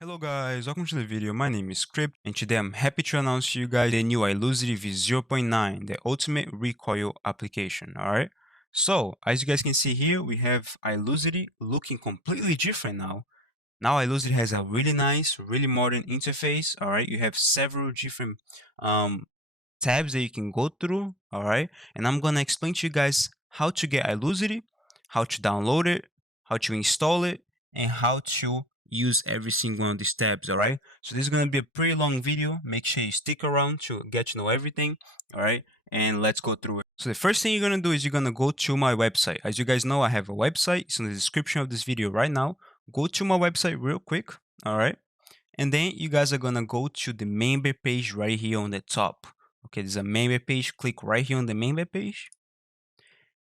Hello guys, welcome to the video. My name is Script and today I'm happy to announce to you guys the new Ilusity V0.9, the ultimate recoil application, alright? So, as you guys can see here, we have Ilusity looking completely different now. Now Ilusity has a really nice, really modern interface, alright? You have several different tabs that you can go through, alright? And I'm gonna explain to you guys how to get Ilusity, how to download it, how to install it, and how to use every single one of these tabs, alright? So this is gonna be a pretty long video. Make sure you stick around to get to know everything, alright? And let's go through it. So the first thing you're gonna do is you're gonna go to my website. As you guys know, I have a website. It's in the description of this video right now. Go to my website real quick, alright? And then you guys are gonna go to the member page right here on the top. Okay, there's a member page. Click right here on the member page.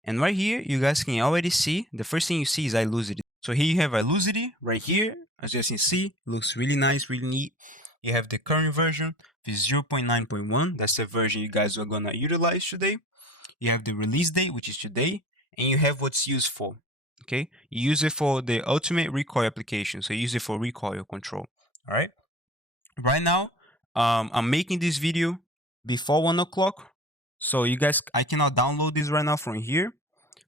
And right here, you guys can already see, the first thing you see is Ilusity. So here you have Ilusity right here. As you guys can see, it looks really nice, really neat. You have the current version, the 0.9.1. That's the version you guys are gonna utilize today. You have the release date, which is today, and you have what's used for. Okay, you use it for the ultimate recoil application. So you use it for recoil control. All right. Right now, I'm making this video before 1 o'clock. So you guys, I cannot download this right now from here.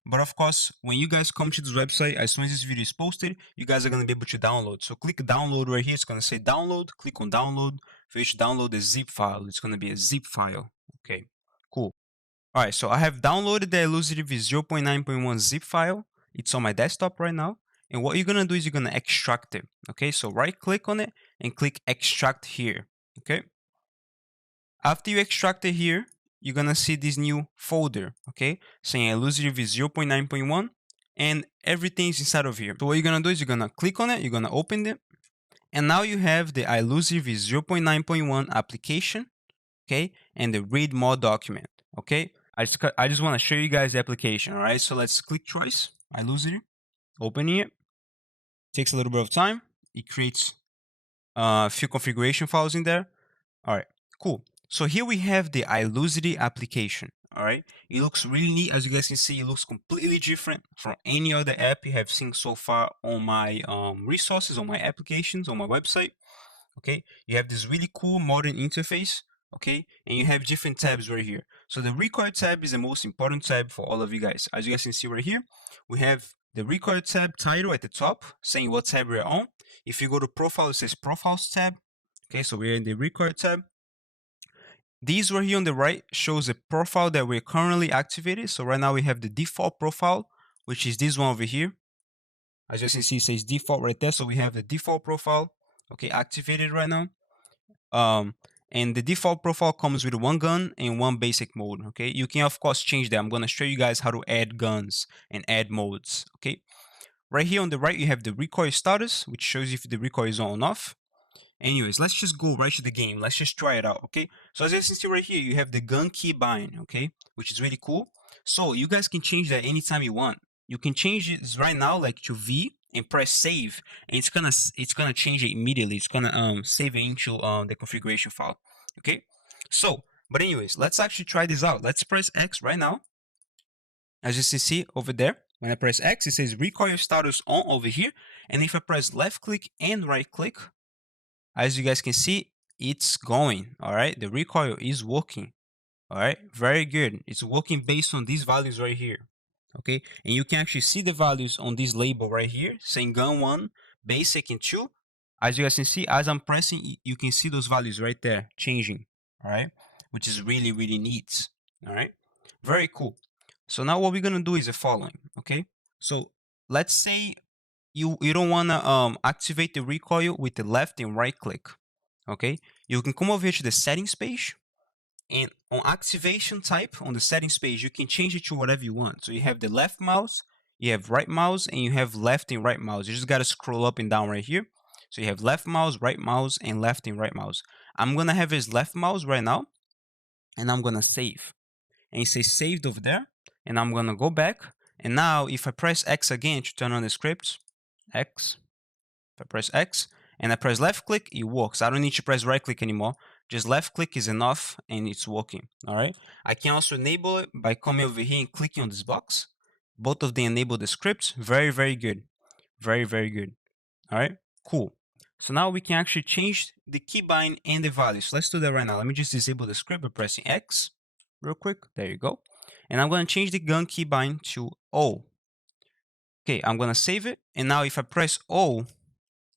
But of course, when you guys come to this website, as soon as this video is posted, you guys are going to be able to download. So click download right here. It's going to say download. Click on download. For you to download the zip file, it's going to be a zip file. Okay, cool. All right, so I have downloaded the Ilusity V0.9.1 zip file. It's on my desktop right now. And what you're going to do is you're going to extract it. Okay, so right click on it and click extract here. Okay. After you extract it here, you're going to see this new folder. Okay, saying Ilusity V0.9.1 and everything's inside of here. So what you're going to do is you're going to click on it. You're going to open it. And now you have the Ilusity V0.9.1 application. Okay, and the read more document. Okay, I just want to show you guys the application. All right, so let's click twice. Ilusity, opening it. Takes a little bit of time. It creates a few configuration files in there. All right, cool. So here we have the Ilusity application. All right, it looks really neat. As you guys can see, it looks completely different from any other app you have seen so far on my resources, on my applications, on my website. Okay, you have this really cool modern interface. Okay, and you have different tabs right here. So the recoil tab is the most important tab for all of you guys. As you guys can see right here, we have the recoil tab title at the top saying what tab we're on. If you go to profile, it says profiles tab. Okay, so we're in the recoil tab. These right here on the right shows the profile that we're currently activated. So right now we have the default profile, which is this one over here. As you can see, it says default right there. So we have the default profile, okay, activated right now. And the default profile comes with one gun and one basic mode. Okay, you can of course change that. I'm gonna show you guys how to add guns and add modes. Okay, right here on the right you have the recoil status, which shows if the recoil is on or off. Anyways, let's just go right to the game. Let's just try it out. Okay, so as you can see right here, you have the gun keybind. Okay, which is really cool. So you guys can change that anytime you want. You can change it right now, like to V, and press save, and it's gonna change it immediately. It's gonna save it into the configuration file. Okay, so but anyways, let's actually try this out. Let's press X right now. As you can see over there, when I press X, it says recoil status on over here, and if I press left click and right click, as you guys can see, it's going. All right, the recoil is working. All right, very good. It's working based on these values right here. Okay, and you can actually see the values on this label right here saying gun 1, basic, and 2. As you guys can see, as I'm pressing, you can see those values right there changing. All right, which is really, really neat. All right, very cool. So now what we're gonna do is the following. Okay, so let's say you don't wanna activate the recoil with the left and right click. Okay, you can come over here to the settings page. And on activation type, on the settings page, you can change it to whatever you want. So you have the left mouse, you have right mouse, and you have left and right mouse. You just got to scroll up and down right here. So you have left mouse, right mouse, and left and right mouse. I'm going to have his left mouse right now, and I'm going to save. And it says saved over there, and I'm going to go back. And now if I press X again to turn on the script, X, if I press X, and I press left click, it works. I don't need to press right click anymore. Just left click is enough and it's working. All right. I can also enable it by coming over here and clicking on this box. Both of them enable the scripts. Very, very good. Very, very good. All right. Cool. So now we can actually change the keybind and the value. So let's do that right now. Let me just disable the script by pressing X real quick. There you go. And I'm going to change the gun keybind to O. Okay, I'm going to save it. And now if I press O,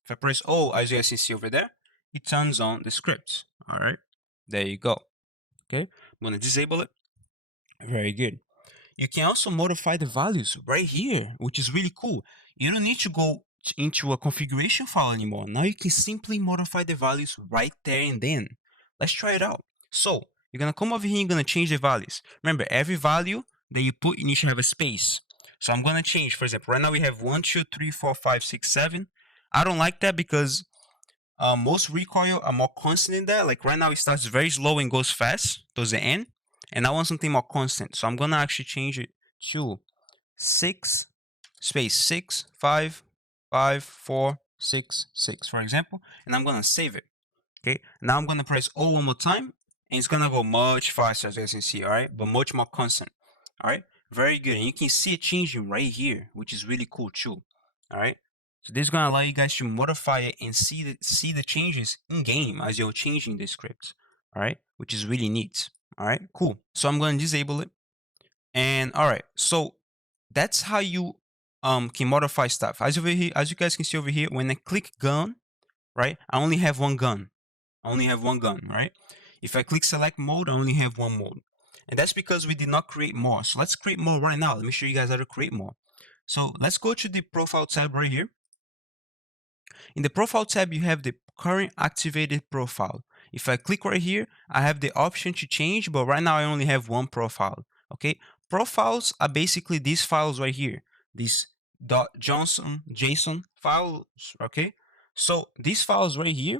as you guys can see over there, it turns on the script. All right, there you go. Okay, I'm going to disable it. Very good. You can also modify the values right here, which is really cool. You don't need to go into a configuration file anymore. Now you can simply modify the values right there and then. Let's try it out. So you're going to come over here, you're going to change the values. Remember, every value that you put, you need to have a space. So I'm going to change, for example, right now we have 1, 2, 3, 4, 5, 6, 7. I don't like that because most recoil are more constant in that. Like right now it starts very slow and goes fast towards the end. And I want something more constant. So I'm going to actually change it to 6, space 6, 5, 5, 4, 6, 6, for example. And I'm going to save it. Okay. Now I'm going to press O one more time. And it's going to go much faster, as you can see. All right. But much more constant. All right. Very good. And you can see it changing right here, which is really cool too. All right. So this is going to allow you guys to modify it and see the changes in game as you're changing the script. All right. Which is really neat. All right, cool. So I'm going to disable it. And all right, so that's how you can modify stuff. As you guys can see over here, when I click gun, right, I only have one gun. Right? If I click select mode, I only have one mode. And that's because we did not create more. So let's create more right now. Let me show you guys how to create more. So let's go to the profile tab right here. In the profile tab, you have the current activated profile. If I click right here, I have the option to change, but right now I only have one profile. Okay, profiles are basically these files right here, these .json files. Okay, so these files right here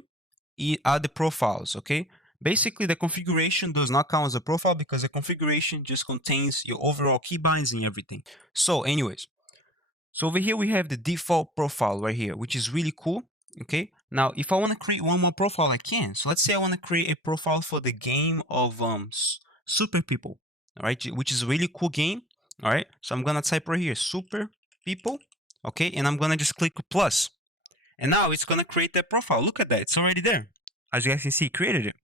are the profiles. Okay, basically the configuration does not count as a profile because the configuration just contains your overall keybinds and everything. So anyways, so over here we have the default profile right here, which is really cool. Okay, now if I want to create one more profile, I can. So let's say I want to create a profile for the game of Super People, all right, which is a really cool game. All right, so I'm gonna type right here Super People, okay, and I'm gonna just click plus, and now it's gonna create that profile. Look at that, it's already there. As you guys can see, it created it.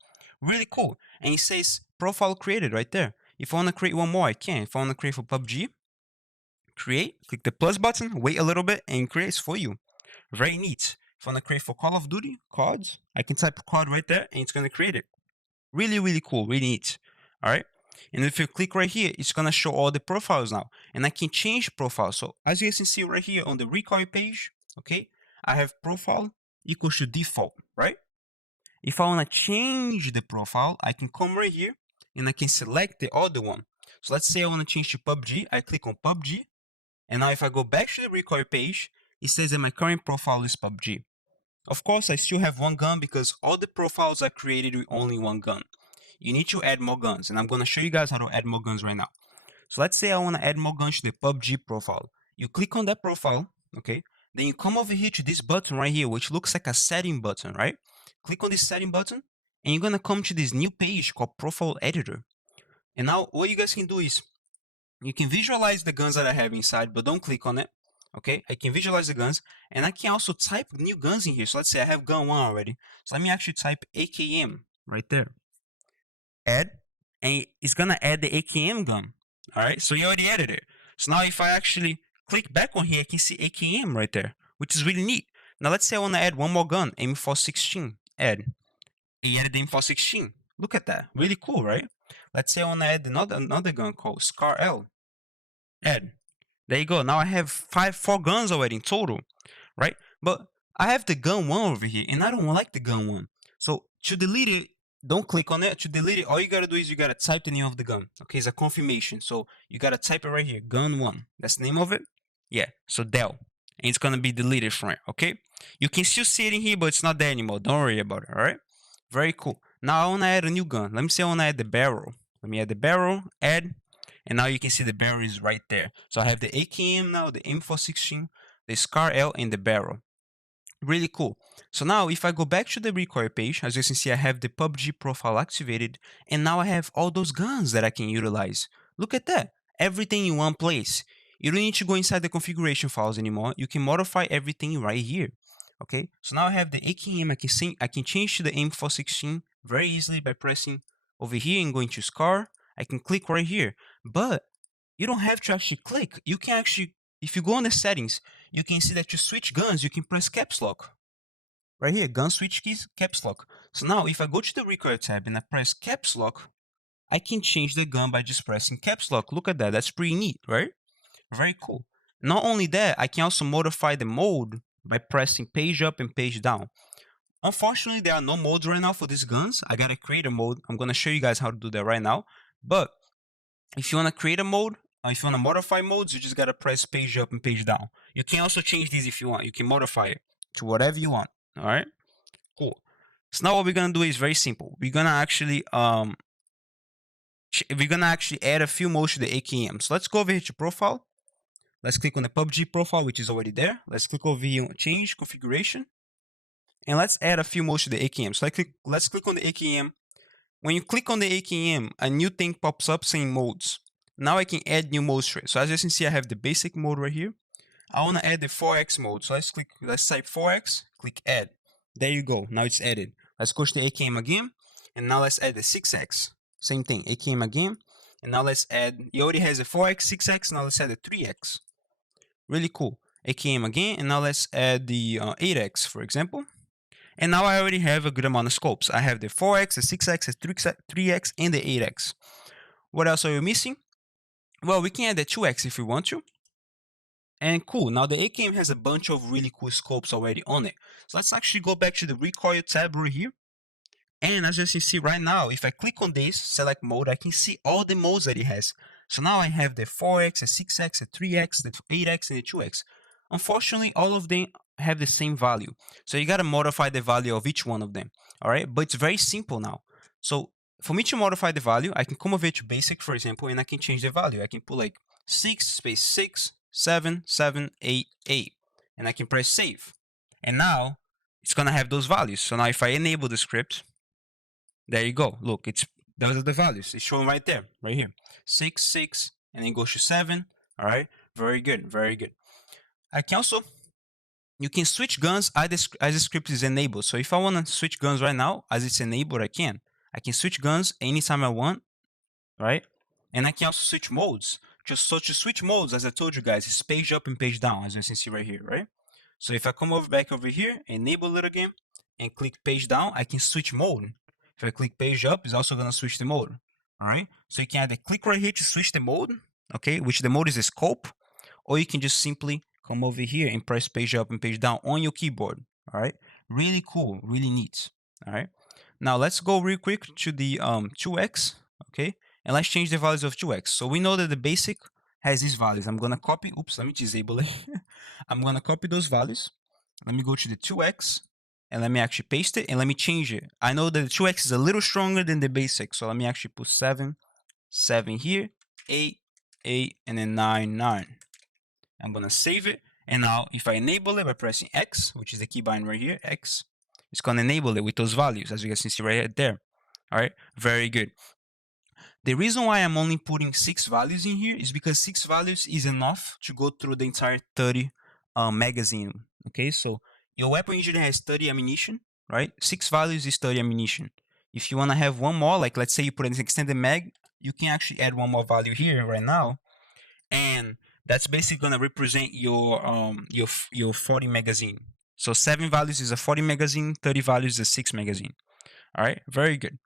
Really cool, and it says profile created right there. If I want to create one more, I can. If I want to create for PUBG, create, click the plus button, wait a little bit, and it creates for you. Very neat. If I want to create for Call of Duty, cards, I can type card right there, and it's going to create it. Really, really cool, really neat. All right. And if you click right here, it's going to show all the profiles now. And I can change profile. So as you guys can see right here on the recoil page, okay, I have profile equals to default, right? If I want to change the profile, I can come right here and I can select the other one. So let's say I want to change to PUBG. I click on PUBG. And now if I go back to the recoil page, it says that my current profile is PUBG. Of course, I still have one gun because all the profiles are created with only one gun. You need to add more guns, and I'm going to show you guys how to add more guns right now. So let's say I want to add more guns to the PUBG profile. You click on that profile, okay? Then you come over here to this button right here, which looks like a setting button, right? Click on this setting button, and you're going to come to this new page called Profile Editor. And now what you guys can do is, you can visualize the guns that I have inside, but don't click on it. Okay, I can visualize the guns, and I can also type new guns in here. So let's say I have gun 1 already. So let me actually type AKM right there. Add, and it's gonna add the AKM gun. All right, so you already added it. So now if I actually click back on here, I can see AKM right there, which is really neat. Now let's say I want to add one more gun, M416. Add. He added the M416. Look at that, really cool, right? Let's say I want to add another gun called Scar L. Add. There you go. Now I have 4 guns already in total, right? But I have the gun 1 over here, and I don't like the gun 1. So to delete it, don't click on it. To delete it, all you gotta do is you gotta type the name of the gun. Okay, it's a confirmation. So you gotta type it right here, gun 1. That's the name of it. Yeah. So Dell, and it's gonna be deleted from it. Okay. You can still see it in here, but it's not there anymore. Don't worry about it. All right. Very cool. Now I wanna add a new gun. Let me say I wanna add the barrel. Let me add the barrel. Add. And now you can see the barrel is right there. So I have the AKM now, the M416, the Scar L, and the barrel. Really cool. So now if I go back to the recoil page, as you can see, I have the PUBG profile activated. And now I have all those guns that I can utilize. Look at that. Everything in one place. You don't need to go inside the configuration files anymore. You can modify everything right here. Okay, so now I have the AKM. I can change to the M416 very easily by pressing over here and going to SCAR. I can click right here, but you don't have to actually click. You can actually, if you go on the settings, you can see that to switch guns, you can press caps lock. Right here, gun switch keys, caps lock. So now if I go to the recoil tab and I press caps lock, I can change the gun by just pressing caps lock. Look at that. That's pretty neat, right? Very cool. Not only that, I can also modify the mode by pressing page up and page down. Unfortunately, there are no modes right now for these guns. I gotta create a mode. I'm gonna show you guys how to do that right now. But if you wanna create a mode, if you wanna modify modes, you just gotta press page up and page down. You can also change these if you want. You can modify it to whatever you want. All right, cool. So now what we're gonna do is very simple. We're gonna actually add a few modes to the AKM. So let's go over here to profile. Let's click on the PUBG profile, which is already there. Let's click over here on change configuration. And let's add a few modes to the AKM. So let's click on the AKM. When you click on the AKM, a new thing pops up saying modes. Now I can add new modes to it. So as you can see, I have the basic mode right here. I want to add the 4x mode. So let's type 4x, click add. There you go. Now it's added. Let's go to the AKM again. And now let's add the 6x. Same thing, AKM again. And now let's add, it already has the 4x, 6x. Now let's add the 3x. Really cool. AKM again. And now let's add the 8x, for example. And now I already have a good amount of scopes. I have the 4x, the 6x, the 3x, and the 8x. What else are you missing? Well, we can add the 2x if we want to. And cool, now the AKM has a bunch of really cool scopes already on it. So let's actually go back to the recoil tab right here. And as you can see right now, if I click on this, select mode, I can see all the modes that it has. So now I have the 4x, the 6x, the 3x, the 8x, and the 2x. Unfortunately, all of them have the same value. So you gotta modify the value of each one of them. All right, but it's very simple now. So for me to modify the value, I can come over to basic, for example, and I can change the value. I can put like 6 space 6, 7, 7, 8, 8. And I can press save. And now it's gonna have those values. So now if I enable the script, there you go. Look, those are the values. It's shown right there, right here. 6, 6, and then goes to 7. All right, very good, very good. I can also, you can switch guns as the script is enabled. So if I want to switch guns right now, as it's enabled, I can switch guns anytime I want, right? And I can also switch modes. So to switch modes, as I told you guys, it's page up and page down, as you can see right here, right? So if I come back over here, enable it again, and click page down, I can switch mode. If I click page up, it's also gonna switch the mode. All right. So you can either click right here to switch the mode, okay, which the mode is a scope, or you can just simply come over here and press page up and page down on your keyboard. All right. Really cool, really neat. All right. Now let's go real quick to the 2x, okay, and let's change the values of 2x. So we know that the basic has these values. I'm gonna copy. Oops, let me disable it. I'm gonna copy those values. Let me go to the 2x. And let me actually paste it and let me change it. I know that the 2x is a little stronger than the basic. So let me actually put 7, 7 here, 8, 8, and then 9, 9. I'm going to save it. And now if I enable it by pressing X, which is the keybind right here, X, it's going to enable it with those values, as you guys can see right there. All right, very good. The reason why I'm only putting 6 values in here is because 6 values is enough to go through the entire 30 magazine. Okay, so your weapon usually has 30 ammunition, right? 6 values is 30 ammunition. If you want to have one more, like let's say you put an extended mag, you can actually add one more value here right now, and that's basically going to represent your 40 magazine. So 7 values is a 40 magazine, 30 values is a 6 magazine. All right, very good.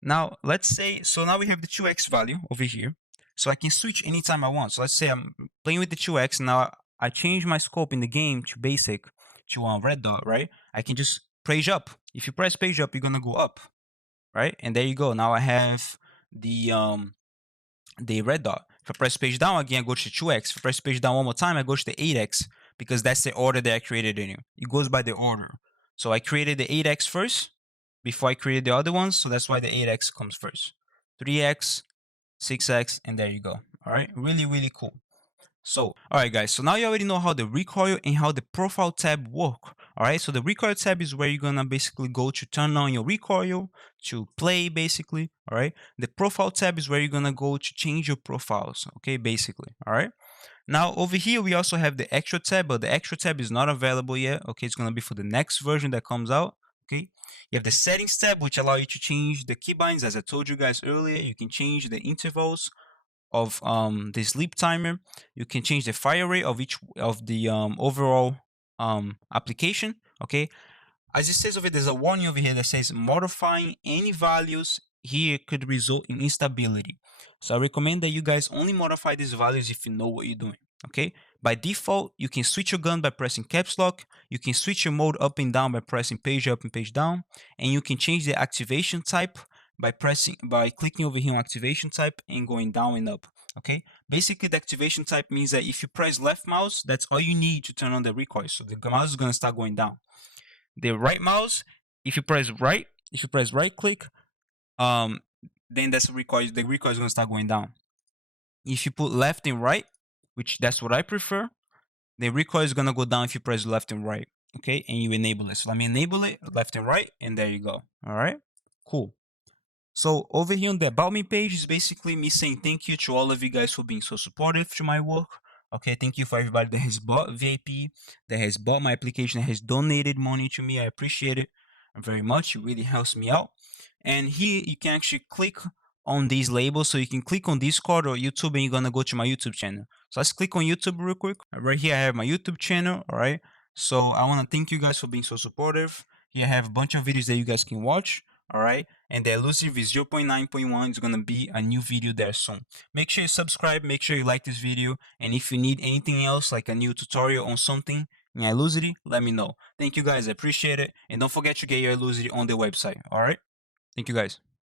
Now let's say, so now we have the 2x value over here, so I can switch anytime I want. So let's say I'm playing with the 2x, now I change my scope in the game to basic to red dot, right? I can just page up. If you press page up, you're gonna go up, right? And there you go. Now I have the red dot. If I press page down again, I go to 2x. If I press page down one more time, I go to the 8x, because that's the order that I created in here. It goes by the order. So I created the 8x first before I created the other ones, so that's why the 8x comes first. 3x, 6x, and there you go. All right, really, really cool. So, all right, guys, so now you already know how the recoil and how the profile tab work. All right, so the recoil tab is where you're gonna basically go to turn on your recoil, to play, basically. All right, the profile tab is where you're gonna go to change your profiles, okay, basically. All right, Now over here we also have the extra tab, but the extra tab is not available yet. Okay, it's gonna be for the next version that comes out. Okay, you have the settings tab, which allow you to change the keybinds. As I told you guys earlier, you can change the intervals of the sleep timer. You can change the fire rate of each of the overall application. Okay, as it says over, there's a warning over here that says modifying any values here could result in instability. So I recommend that you guys only modify these values if you know what you're doing. Okay. By default, you can switch your gun by pressing caps lock. You can switch your mode up and down by pressing page up and page down, and you can change the activation type by clicking over here on activation type and going down and up. Okay. Basically, the activation type means that if you press left mouse, that's all you need to turn on the recoil. So the mouse is gonna start going down. The right mouse, if you press right click, then that's the recoil is gonna start going down. If you put left and right, which that's what I prefer, the recoil is gonna go down if you press left and right. Okay, and you enable it. So let me enable it, left and right, and there you go. All right, cool. So over here on the About Me page is basically me saying thank you to all of you guys for being so supportive to my work. Okay, thank you for everybody that has bought VIP, that has bought my application, that has donated money to me. I appreciate it very much. It really helps me out. And here you can actually click on these labels. So you can click on Discord or YouTube and you're gonna go to my YouTube channel. So let's click on YouTube real quick. Right here I have my YouTube channel, all right? So I wanna thank you guys for being so supportive. Here I have a bunch of videos that you guys can watch, all right? And the Ilusity V0.9.1 is gonna be a new video there soon. Make sure you subscribe, make sure you like this video, and if you need anything else like a new tutorial on something in Ilusity, let me know. Thank you guys, I appreciate it, and don't forget to get your Ilusity on the website, all right? Thank you guys.